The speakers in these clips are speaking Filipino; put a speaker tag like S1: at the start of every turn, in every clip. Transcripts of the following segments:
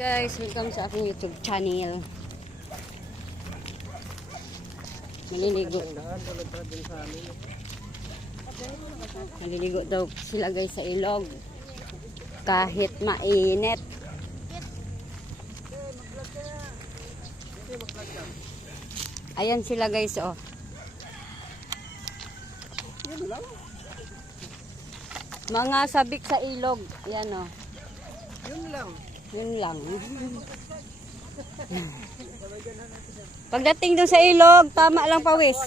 S1: guys, welcome sa aking YouTube channel. Maliligo. Maliligo daw sila guys sa ilog. Kahit mainit. Ayan sila guys oh. Mga sabik sa ilog. Ayan oh.
S2: Yun lang.
S1: Yun lang. Pagdating doon sa ilog, tama lang pawis.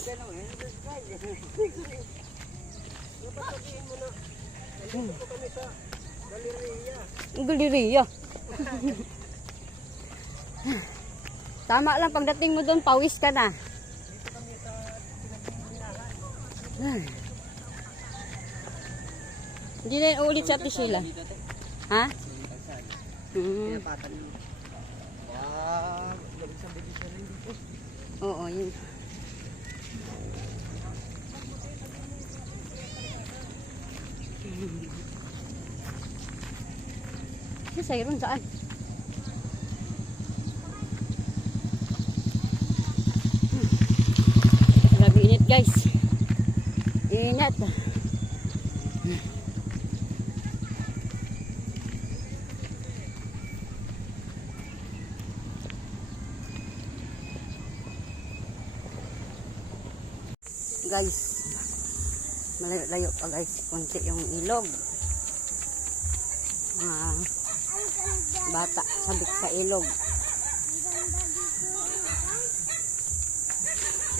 S1: Galeriya. tama lang pagdating mo doon, pawis ka na. Hindi na ulit sa Tisila. Ha?
S2: Mo. Wow. Galing sa na rin dito.
S1: Oo, yun. Sa sayron saan? Grabe init guys. Init. Guys. Malayo-layo pa guys. Kunti yung ilog. Mga bata sabik sa ilog.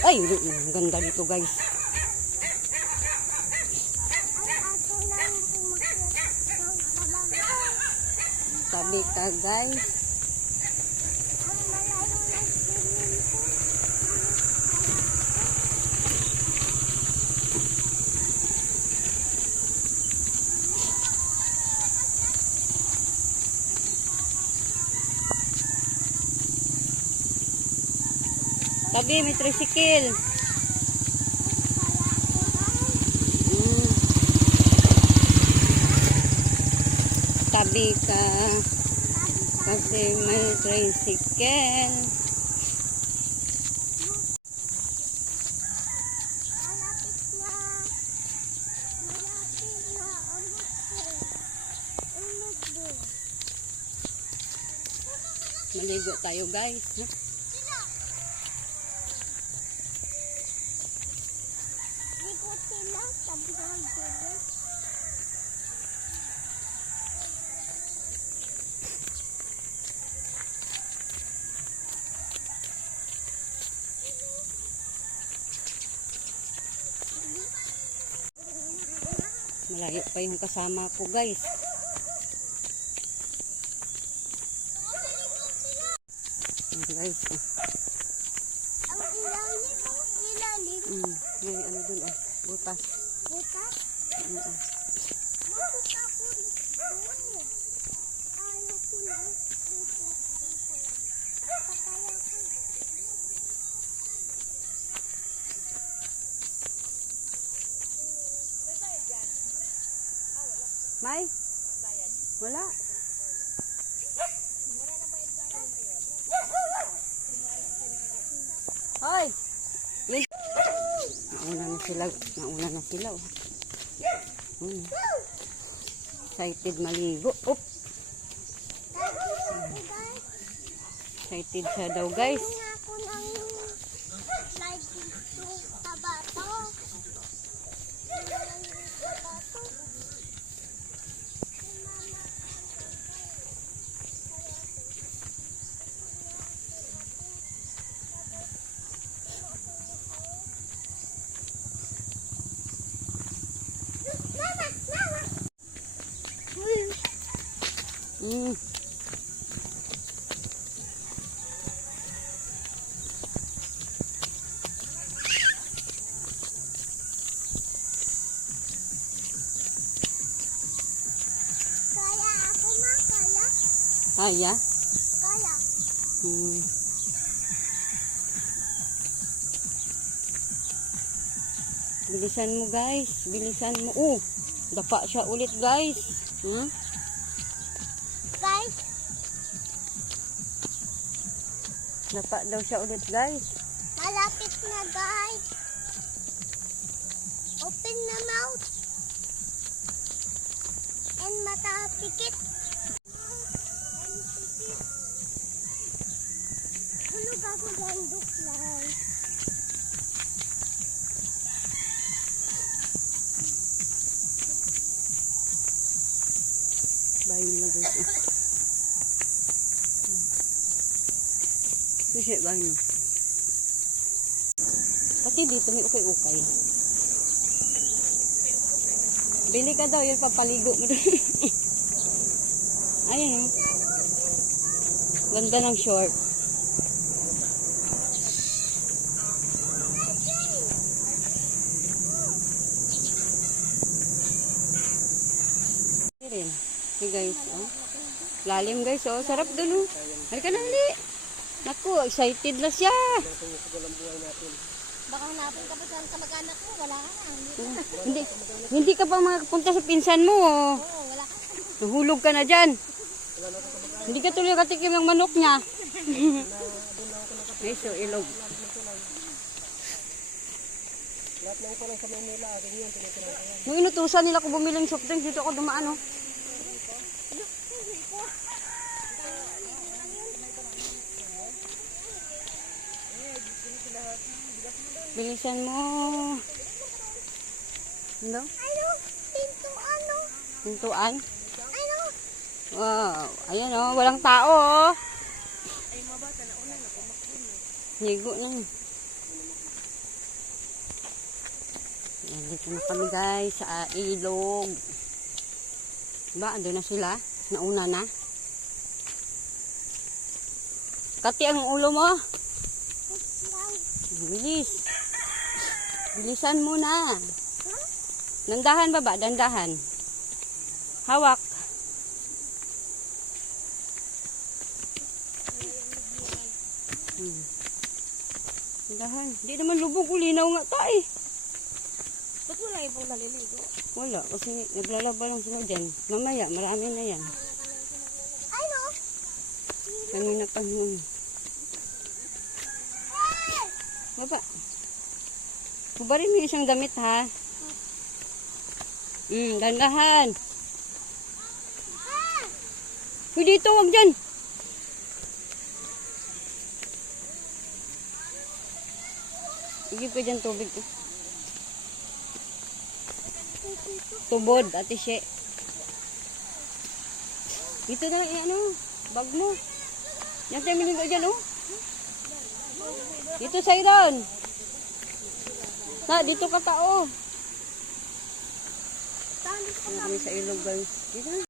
S1: Ay, ang ganda dito guys. Sabi ka guys. Tabi, may tricycle. Mm. Tabi ka. Kasi may tricycle. Maligo tayo guys. Malayo pa yung kasama ko guys. Ayan, guys. oh. Mm, may ano dun oh. Butas. Mm, mm. May? Wala. Hoy! Nauna na sila. Nauna na sila. Oh. Hmm. Excited maligo. Op! Excited siya daw guys. Mm.
S3: Kaya ako ma, kaya?
S1: Kaya?
S3: Kaya.
S1: Hmm. Bilisan mo guys. Bilisan mo. Oh, dapa siya ulit guys. Hmm? Napa daw siya ulit guys.
S3: Malapit na guys. Open the mouth. And mata pikit. Hulog ako dyan, duklay.
S1: Bahay nila guys. Kasi bahay no. Pati dito may ukay-ukay. Bili ka daw yung papaligo mo doon. Ayun. oh. Ganda ng short. rin. Hey guys, oh. Lalim guys, oh. Sarap dun, oh. Halika na, hali. Naku, excited na siya.
S3: Baka hanapin ka pa sa kamag-anak mo. Wala ka na.
S1: Oh, hindi, hindi ka pa makapunta sa pinsan mo, oh.
S3: Oo, wala ka.
S1: Nahulog ka na dyan. Hindi ka tuloy katikim ng manok niya. Guys, so ilog. Nung inutusan nila ko bumiling soft drinks, dito ako dumaan, oh. Bilisan mo. Ano?
S3: Ano? Pinto ano?
S1: Pintuan?
S3: Ano?
S1: Wow. Ayan oh, walang tao oh. Higo na. Ayan, dito na kami guys sa ilog. Diba, ando na sila. Nauna na. Kati ang ulo mo.
S3: Lang.
S1: Bilis. Bilisan mo na. Dandahan baba, dandahan. Hawak. Hmm. Dandahan. Hindi naman lubog ulinaw nga ta eh.
S3: Ba't wala ibang naliligo?
S1: Wala, kasi naglalaba lang sila dyan. Mamaya, marami na yan.
S3: Ano?
S1: Kanina pa noon. Baba. Hubarin mo isang damit ha. Hmm, dandahan. Uy, dito, wag dyan. Sige pa dyan tubig. eh. Tubod, ate She. Dito na lang, eh, ano, bag mo. Yan tayo minuto dyan, oh. Dito sa iron. Na, dito ka.
S3: Saan
S1: Ano kami sa ilog, guys. Dito na.